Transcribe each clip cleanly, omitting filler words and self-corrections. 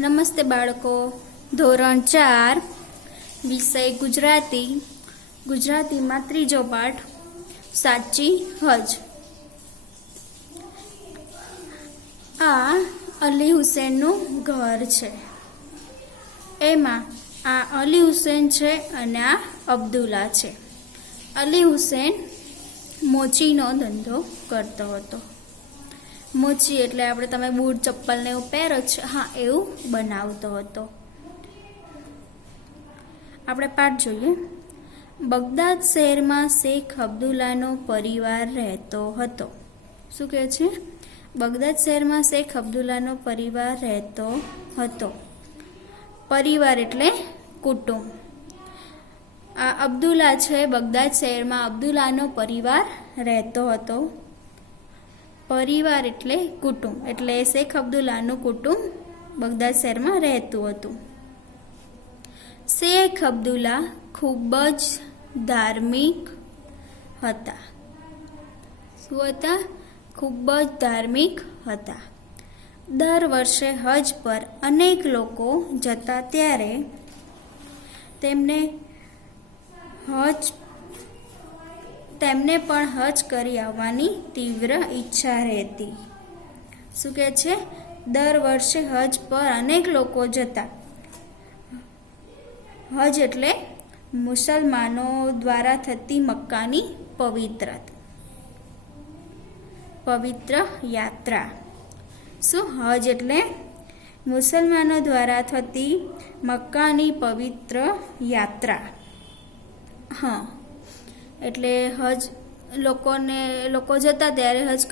નમસ્તે બાળકો, ધોરણ 4 વિષય ગુજરાતીમાં ત્રીજો પાઠ સાચી હજ. આ અલી હુસેનનું ઘર છે. એમાં આ અલી હુસેન છે અને આ અબ્દુલ્લા છે. અલી હુસેન મોચીનો ધંધો કરતો હતો. મોચી એટલે આપણે તમે બૂટ ચપ્પલ ને એવું પહેરો છો, હા, એવું બનાવતો હતો. આપણે પાઠ જોઈએ. બગદાદ શહેરમાં શેખ અબ્દુલ્લાનો પરિવાર રહેતો હતો. શું કહે છે? બગદાદ શહેરમાં શેખ અબ્દુલ્લાનો પરિવાર રહેતો હતો. પરિવાર એટલે કુટુંબ. આ અબ્દુલ્લા છે, બગદાદ શહેરમાં અબ્દુલ્લાનો પરિવાર રહેતો હતો. પરિવાર એટલે કુટુંબ, એટલે શેખ અબ્દુલ્લાનું કુટુંબ બગદાદ શહેરમાં રહેતું હતું. શેખ અબ્દુલ્લા ખૂબ જ ધાર્મિક હતા. શું હતા? ખૂબ જ ધાર્મિક હતા. દર વર્ષે હજ પર અનેક લોકો જતા ત્યારે તેમને પણ હજ કરી આવવાની તીવ્ર ઈચ્છા રહેતી. શું કહે છે? દર વર્ષે હજ પર અનેક લોકો જતા. હજ એટલે મુસલમાનો દ્વારા થતી મક્કાની પવિત્ર યાત્રા. શું? હજ એટલે મુસલમાનો દ્વારા થતી મક્કાની પવિત્ર યાત્રા. હા, એટલે લોકો જતા ત્યારે હજ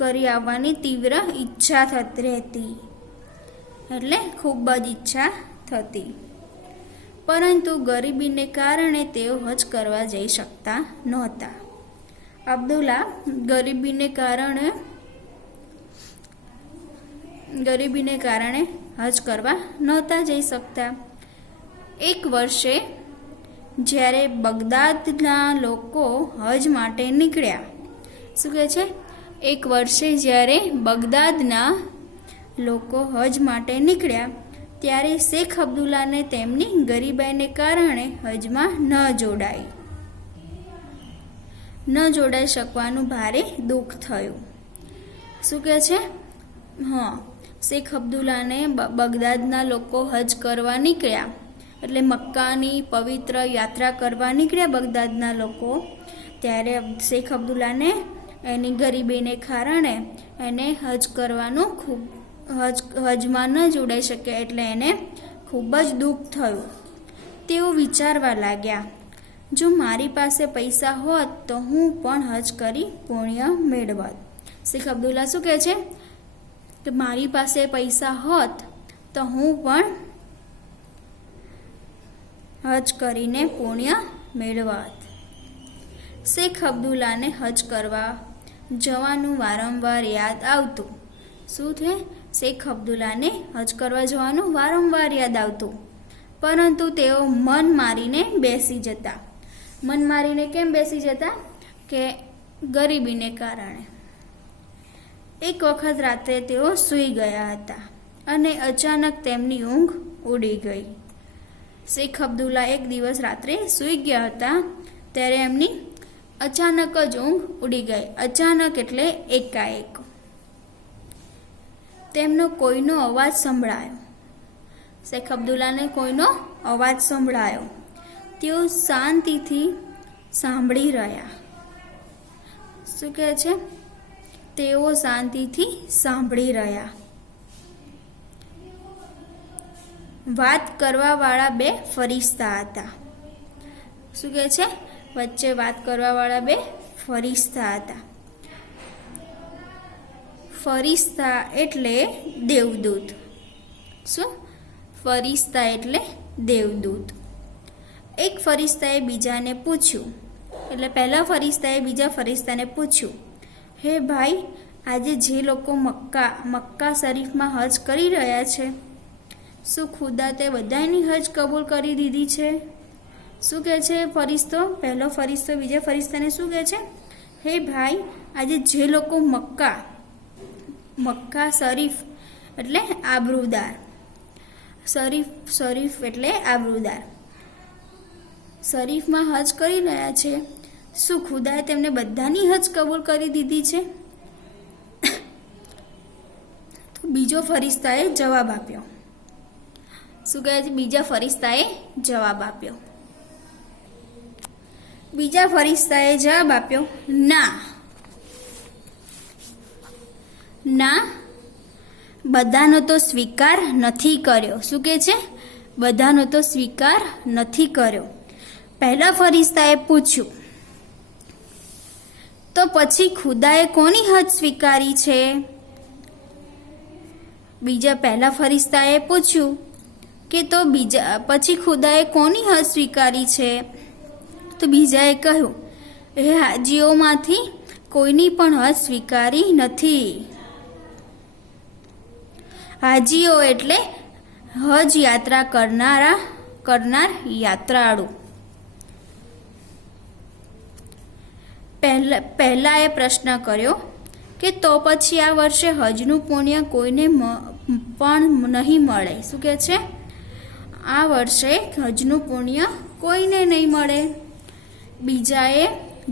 કરી આવવાની તીવ્ર ઈચ્છા રહેતી. એટલે ખૂબ જ ઈચ્છા થતી. પરંતુ ગરીબીને કારણે તેઓ હજ કરવા જઈ શકતા નહોતા. અબ્દુલ્લા ગરીબીને કારણે હજ કરવા નહોતા જઈ શકતા. એક વર્ષે જ્યારે બગદાદના લોકો હજ માટે નીકળ્યા. શું કહે છે? એક વર્ષે જ્યારે બગદાદના લોકો હજ માટે નીકળ્યા ત્યારે શેખ અબ્દુલ્લાને તેમની ગરીબાઈને કારણે હજમાં ન જોડાઈ શકવાનું ભારે દુઃખ થયું. શું કહે છે? હા, શેખ અબ્દુલ્લાને બગદાદના લોકો હજ કરવા નીકળ્યા, એટલે મક્કાની પવિત્ર યાત્રા કરવા નીકળ્યા બગદાદના લોકો, ત્યારે શેખ અબ્દુલ્લાને એની ગરીબીને કારણે એને હજમાં ન જોડાઈ શકે, એટલે એને ખૂબ જ દુઃખ થયું. તેઓ વિચારવા લાગ્યા, જો મારી પાસે પૈસા હોત તો હું પણ હજ કરી પુણ્ય મેળવત. શેખ અબ્દુલ્લા શું કહે છે? કે મારી પાસે પૈસા હોત તો હું પણ હજ કરીને પુણ્ય મેળવત. શેખ અબ્દુલ્લાને હજ કરવા જવાનું વારંવાર યાદ આવતું. શું છે? શેખ અબ્દુલ્લાને હજ કરવા જવાનું વારંવાર યાદ આવતું. પરંતુ તેઓ મન મારીને બેસી જતા. મન મારીને કેમ બેસી જતા? કે ગરીબીને કારણે. એક વખત રાત્રે તેઓ સૂઈ ગયા હતા અને અચાનક તેમની ઊંઘ ઉડી ગઈ. શેખ અબ્દુલ્લા એક દિવસ રાત્રે સૂઈ ગયા હતા ત્યારે એમની અચાનક જ ઊંઘ ઉડી ગઈ. અચાનક એટલે એકાએક. તેમનો કોઈનો અવાજ સંભળાયો. શેખ અબ્દુલ્લાને કોઈનો અવાજ સંભળાયો. તેઓ શાંતિથી સાંભળી રહ્યા. શું કહે છે? તેઓ શાંતિથી સાંભળી રહ્યા. વાત કરવાવાળા બે ફરિશ્તા હતા. શું કહે છે? વચ્ચે વાત કરવાવાળા બે ફરિશ્તા હતા. ફરિશ્તા એટલે દેવદૂત. શું? ફરિશ્તા એટલે દેવદૂત. એક ફરિશ્તાએ બીજાને પૂછ્યું, એટલે પહેલા ફરિશ્તાએ બીજા ફરિશ્તાને પૂછ્યું, હે ભાઈ, આજે જે લોકો મક્કા શરીફમાં હજ કરી રહ્યા છે, શું ખુદા તે બધાની હજ કબૂલ કરી દીધી છે? શું કહે છે ફરિશ્તો? પહેલો ફરિશ્તો બીજા ફરિશ્તાને શું કહે છે? હે ભાઈ, આજે જે લોકો મક્કા શરીફ એટલે આબરૂદાર, શરીફ એટલે આબરૂદાર, શરીફમાં હજ કરી રહ્યા છે, શું ખુદાએ તેમને બધાની હજ કબૂલ કરી દીધી છે? તો બીજો ફરિશ્તાએ જવાબ આપ્યો. શું કહે છે? બીજા ફરિશ્તાએ જવાબ આપ્યો. બીજા ફરિશ્તાએ જવાબ આપ્યો, ના, બધાનો તો સ્વીકાર નથી કર્યો. શું કહે છે? બધાનો તો સ્વીકાર નથી કર્યો. પહેલા ફરિશ્તાએ પૂછ્યું, તો પછી ખુદાએ કોની હજ સ્વીકારી છે? પહેલા ફરિશ્તાએ પૂછ્યું કે તો પછી ખુદાએ કોની હજ સ્વીકારી છે? તો બીજાએ કહ્યું, એ હાજીઓમાંથી કોઈની પણ હજ સ્વીકારી નથી. હાજીઓ એટલે હજ યાત્રા કરનાર યાત્રાળુ. પહેલાએ પ્રશ્ન કર્યો કે તો પછી આ વર્ષે હજનું પુણ્ય કોઈને પણ નહીં મળે. શું કહે છે? આ વર્ષે હજનું પુણ્ય કોઈને નહીં મળે. બીજાએ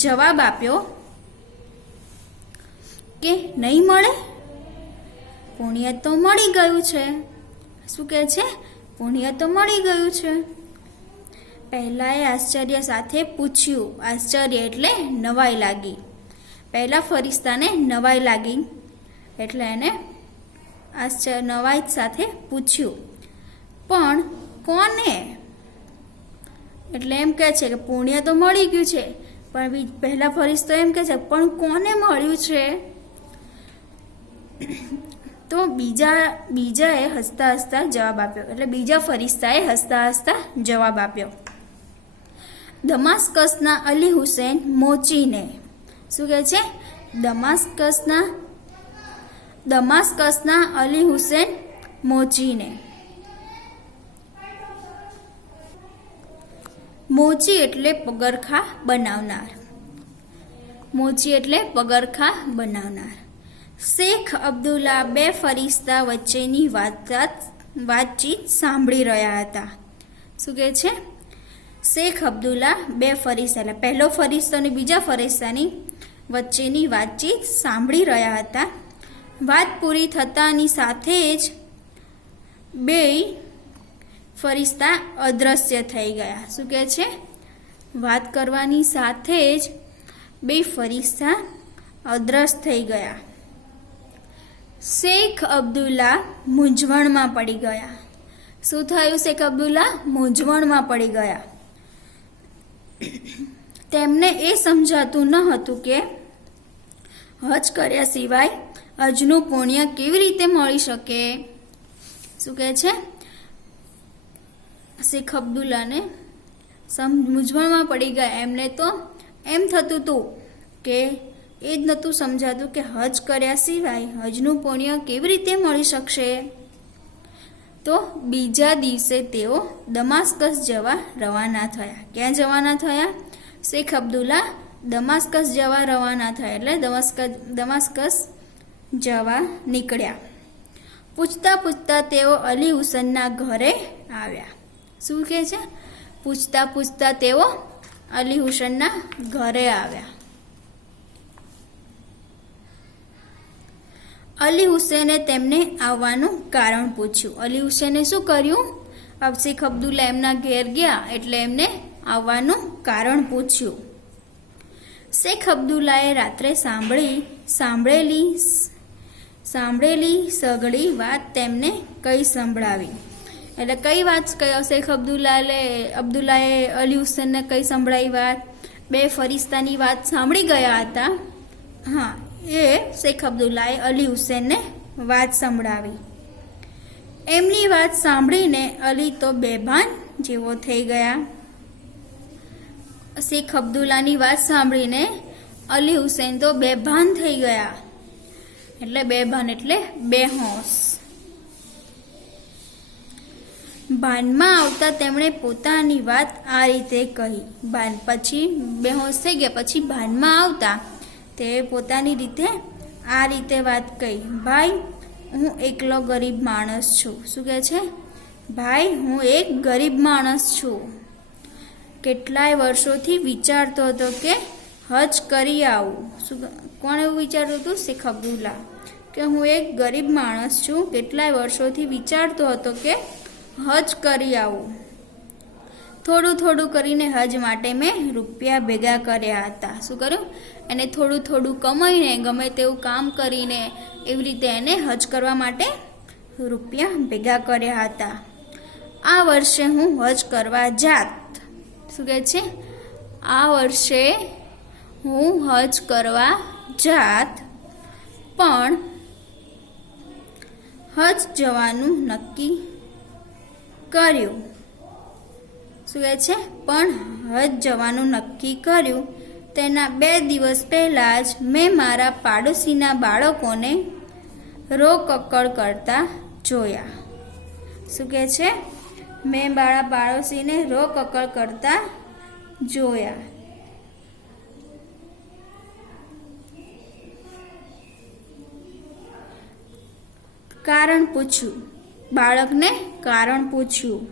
જવાબ આપ્યો કે નહીં મળે, પુણ્ય તો મળી ગયું છે. શું કહે છે? પુણ્ય તો મળી ગયું છે. પહેલાએ આશ્ચર્ય સાથે પૂછ્યું. આશ્ચર્ય એટલે નવાઈ લાગી. પહેલા ફરિશ્તાને નવાઈ લાગી એટલે એને નવાઈ સાથે પૂછ્યું, પણ કોને? એટલે એમ કહે છે કે પુણ્ય તો મળી ગયું છે, પણ પહેલા ફરિશ્તો એમ કહે છે પણ કોને મળ્યું છે? તો બીજાએ હસતા હસતા જવાબ આપ્યો. એટલે બીજા ફરિશ્તાએ હસતા હસતા જવાબ આપ્યો, દમાસ્કસના અલી હુસૈન મોચીને. શું કહે છે? દમાસ્કસના અલી હુસૈન મોચીને. મોચી એટલે પગરખાં બનાવનાર. શેખ અબ્દુલ્લા બે ફરિશ્તા વચ્ચેની વાતચીત સાંભળી રહ્યા હતા. શું કહે છે? શેખ અબ્દુલ્લા બે ફરિશ્તા એટલે પહેલો ફરિશ્તો અને બીજા ફરિશ્તાની વચ્ચેની વાતચીત સાંભળી રહ્યા હતા. વાત પૂરી થતાની સાથે જ બે ફરિશ્તા અદૃશ્ય થઈ ગયા. શું કહે છે? વાત કરવાની સાથે જ બે ફરિશ્તા અદૃશ્ય થઈ ગયા. શેખ અબ્દુલ્લા મૂંઝવણમાં પડી ગયા. શું થયું? શેખ અબ્દુલ્લા મૂંઝવણમાં પડી ગયા. તેમને એ સમજાતું ન હતું કે હજ કર્યા સિવાય હજનું પુણ્ય કેવી રીતે મળી શકે. શું કહે છે? શેખ અબ્દુલ્લાને મૂંઝવણમાં પડી ગયા. એમને તો એમ થતું હતું કે એ જ નહોતું સમજાતું કે હજ કર્યા સિવાય હજનું પુણ્ય કેવી રીતે મળી શકશે. તો બીજા દિવસે તેઓ દમાસ્કસ જવા રવાના થયા. ક્યાં જવાના થયા? શેખ અબ્દુલ્લા દમાસ્કસ જવા રવાના થયા. એટલે દમાસ્કસ જવા નીકળ્યા. પૂછતા તેઓ અલી હુસૈનના ઘરે આવ્યા. શું કહે છે? પૂછતા તેઓ અલી હુસૈનના ઘરે આવ્યા. અલી હુસૈને તેમને આવવાનું કારણ પૂછ્યું. અલી હુસૈને શું કર્યું? શેખ અબ્દુલ્લા એમના ઘેર ગયા એટલે એમને આવવાનું કારણ પૂછ્યું. શેખ અબ્દુલ્લાએ રાત્રે સાંભળેલી સઘળી વાત તેમને કઈ સંભળાવી. એટલે કઈ વાત શેખ અબ્દુલ્લાએ અલી હુસૈનને કઈ સંભળાવી વાત? બે ફરિશ્તાની વાત સાંભળી ગયા હતા. હા, એ શેખ અબ્દુલ્લાએ અલી હુસૈનને વાત સંભળાવી. એમની વાત સાંભળીને અલી તો બેભાન જેવો થઈ ગયા. શેખ અબ્દુલ્લાની વાત સાંભળીને અલી હુસૈન તો બેભાન થઈ ગયા. એટલે બેભાન એટલે બેહોશ. ભાનમાં આવતા તેમણે પોતાની વાત આ રીતે કહી. પછી બેહોશ થઈ ગયા. પછી ભાનમાં આવતા તે પોતાની રીતે આ રીતે વાત કહી, ભાઈ હું એકલો ગરીબ માણસ છું. શું કહે છે? ભાઈ હું એક ગરીબ માણસ છું. કેટલાય વર્ષોથી વિચારતો હતો કે હજ કરી આવું. કોણ એવું વિચારતું હતું? શેખ અબ્દુલ્લા. કે હું એક ગરીબ માણસ છું, કેટલાય વર્ષોથી વિચારતો હતો કે હજ કરી આવું. થોડું થોડું કરીને હજ માટે મેં રૂપિયા ભેગા કર્યા હતા. શું કર્યું? એને થોડું થોડું કમાઈને, ગમે તેવું કામ કરીને એવી રીતે એને હજ કરવા માટે રૂપિયા ભેગા કર્યા હતા. આ વર્ષે હું હજ કરવા જાત. શું કહે છે? આ વર્ષે હું હજ કરવા જાત, પણ હજ જવાનું નક્કી કર્યું. શું કહે છે? પણ હજ જવાનું નક્કી કર્યું. તેના 2 દિવસ પહેલાં જ મેં મારા પાડોશીના બાળકોને રોકકળ કરતા જોયા. શું કહે છે? મેં મારા પાડોશીને રોકકળ કરતા જોયા. કારણ પૂછ્યું. બાળકને કારણ પૂછ્યું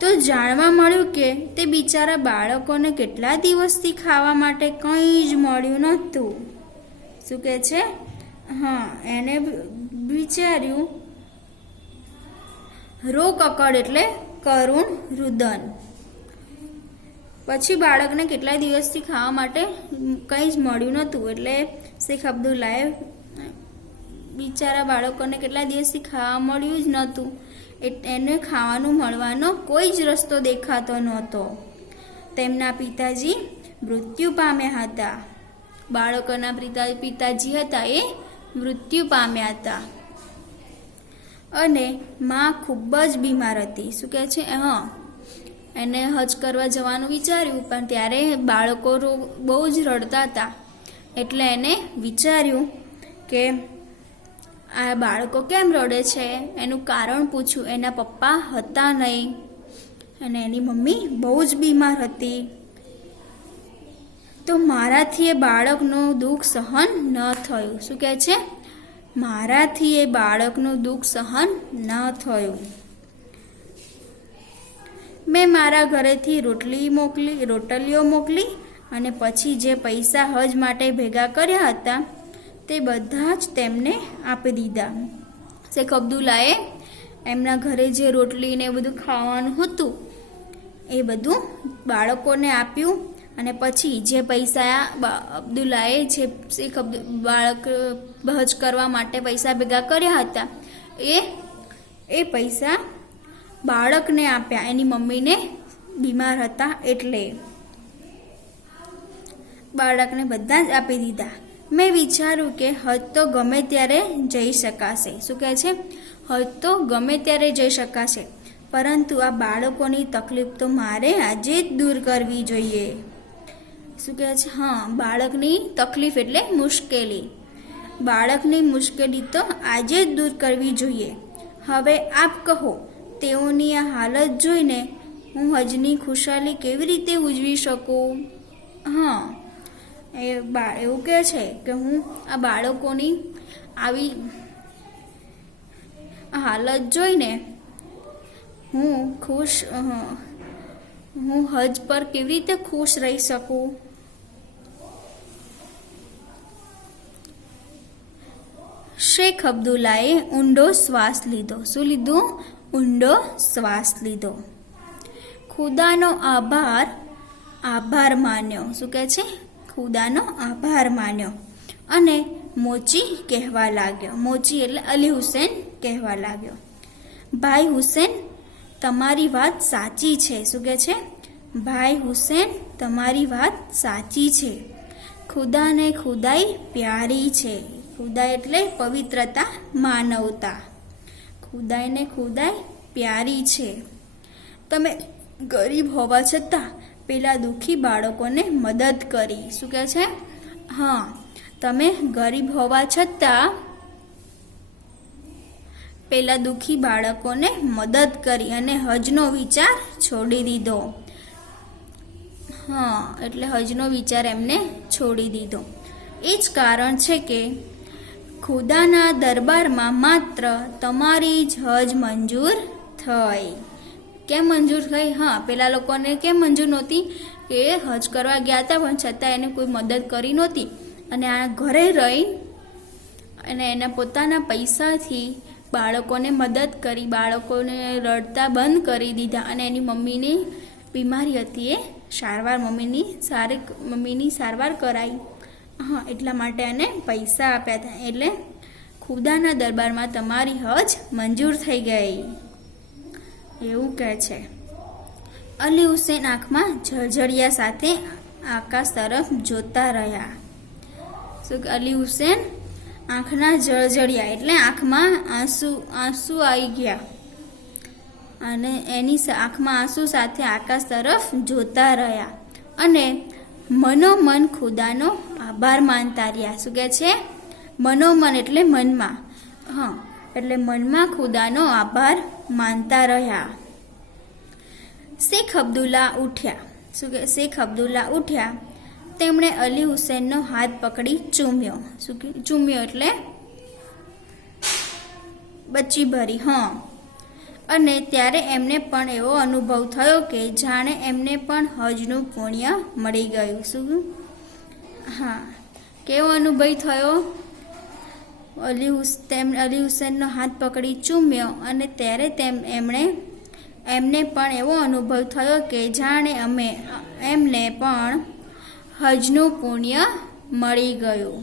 તો જાણવા મળ્યું કે તે બિચારા બાળકોને કેટલા દિવસથી ખાવા માટે કંઈ જ મળ્યું નહોતું. શું કહે છે? હા, એને વિચાર્યું. રોકકળ એટલે કરુણ રુદન. પછી બાળકને કેટલાય દિવસથી ખાવા માટે કંઈ જ મળ્યું નહોતું, એટલે શેખ અબ્દુલ્લાએ બિચારા બાળકોને કેટલા દિવસથી ખાવા મળ્યું જ નહોતું, એને ખાવાનું મળવાનો કોઈ જ રસ્તો દેખાતો નહોતો. તેમના પિતાજી મૃત્યુ પામ્યા હતા. બાળકોના પિતાજી હતા એ મૃત્યુ પામ્યા હતા. અને માં ખૂબ જ બીમાર હતી. શું કહે છે? હા, એને હજ કરવા જવાનું વિચાર્યું, પણ ત્યારે બાળકો બહુ જ રડતા હતા. એટલે એને વિચાર્યું કે આ બાળકો કેમ રડે છે, એનું કારણ પૂછ્યું. એના પપ્પા હતા નહીં અને એની મમ્મી બહુ જ બીમાર હતી. તો મારાથી એ બાળકનું દુઃખ સહન ન થયું. શું કહે છે? મારાથી એ બાળકનું દુઃખ સહન ન થયું. મેં મારા ઘરેથી રોટલીઓ મોકલી અને પછી જે પૈસા હજ માટે ભેગા કર્યા હતા તે બધા જ તેમને આપી દીધા. શેખ અબ્દુલ્લાએ એમના ઘરે જે રોટલી ને બધું ખાવાનું હતું એ બધું બાળકોને આપ્યું. અને પછી જે પૈસા અબ્દુલ્લાએ જે બાળક હજ કરવા માટે પૈસા ભેગા કર્યા હતા એ પૈસા બાળકને આપ્યા. એની મમ્મીને બીમાર હતા એટલે બાળકને બધા જ આપી દીધા. મેં વિચાર્યું કે હજ તો ગમે ત્યારે જઈ શકાશે. શું કહે છે? હજ તો ગમે ત્યારે જઈ શકાશે, પરંતુ આ બાળકોની તકલીફ તો મારે આજે જ દૂર કરવી જોઈએ. શું કહે છે? હા, બાળકની તકલીફ એટલે મુશ્કેલી. બાળકની મુશ્કેલી તો આજે જ દૂર કરવી જોઈએ. હવે આપ કહો, તેઓની આ હાલત જોઈને હું હજની ખુશાલી કેવી રીતે ઉજવી શકું? હા, એવું કહે છે કે હું આ બાળકોની આવી હાલત જોઈને હું હજ પર કેવી રીતે ખુશ રહી શકું? શેખ અબ્દુલ્લાએ ઊંડો શ્વાસ લીધો. શું લીધું? ઊંડો શ્વાસ લીધો. ખુદાનો આભાર માન્યો. શું કહે છે? ખુદાનો આભાર માન્યો અને મોચી કહેવા લાગ્યો. મોચી એટલે અલી હુસેન કહેવા લાગ્યો. ભાઈ હુસેન, તમારી વાત સાચી છે. શું કહે છે? ભાઈ હુસેન, તમારી વાત સાચી છે. ખુદાને ખુદાઈ પ્યારી છે. ખુદાઈ એટલે પવિત્રતા, માનવતા. ખુદાઈને ખુદાઈ પ્યારી છે. તમે ગરીબ હોવા છતાં પેલા દુઃખી બાળકોને મદદ કરી. શું કહે છે? હા, તમે ગરીબ હોવા છતાં પેલા દુઃખી બાળકોને મદદ કરી અને હજનો વિચાર છોડી દીધો. હા, એટલે હજનો વિચાર એમને છોડી દીધો. એ જ કારણ છે કે ખુદાના દરબારમાં માત્ર તમારી જ હજ મંજૂર થઈ. કેમ મંજૂર થઈ? હા, પેલા લોકોને કેમ મંજૂર નહોતી? કે હજ કરવા ગયા હતા પણ છતાં એને કોઈ મદદ કરી નહોતી, અને આ ઘરે રહી અને એના પોતાના પૈસાથી બાળકોને મદદ કરી, બાળકોને રડતા બંધ કરી દીધા, અને એની મમ્મીની બીમારી હતી એ મમ્મીની સારવાર કરાઈ. હા, એટલા માટે એને પૈસા આપ્યા હતા. એટલે ખુદાના દરબારમાં તમારી હજ મંજૂર થઈ ગઈ એવું કહે છે. અલી હુસેન આંખમાં જળજળિયા સાથે આકાશ તરફ જોતા રહ્યા. શું કે અલી હુસેન આંખના જળજળિયા એટલે આંખમાં આંસુ આવી ગયા, અને એની આંખમાં આંસુ સાથે આકાશ તરફ જોતા રહ્યા અને મનોમન ખુદાનો આભાર માનતા રહ્યા. શું કહે છે? મનોમન એટલે મનમાં. હા, એટલે મનમાં ખુદાનો આભાર માનતા રહ્યા. શેખ અબ્દુલ્લા ઉઠ્યા. શું કે શેખ અબ્દુલ્લા ઉઠ્યા. તેમણે અલી હુસેનનો હાથ પકડી ચૂમ્યો. શું કે ચૂમ્યો એટલે બચી ભરી. હા, અને ત્યારે એમને પણ એવો અનુભવ થયો કે જાણે એમને પણ હજનું પુણ્ય મળી ગયું. શું? હા, કેવો અનુભવ થયો? અલી હુસેનનો હાથ પકડી ચૂમ્યો, અને ત્યારે એમને પણ એવો અનુભવ થયો કે જાણે એમને પણ હજનું પુણ્ય મળી ગયું.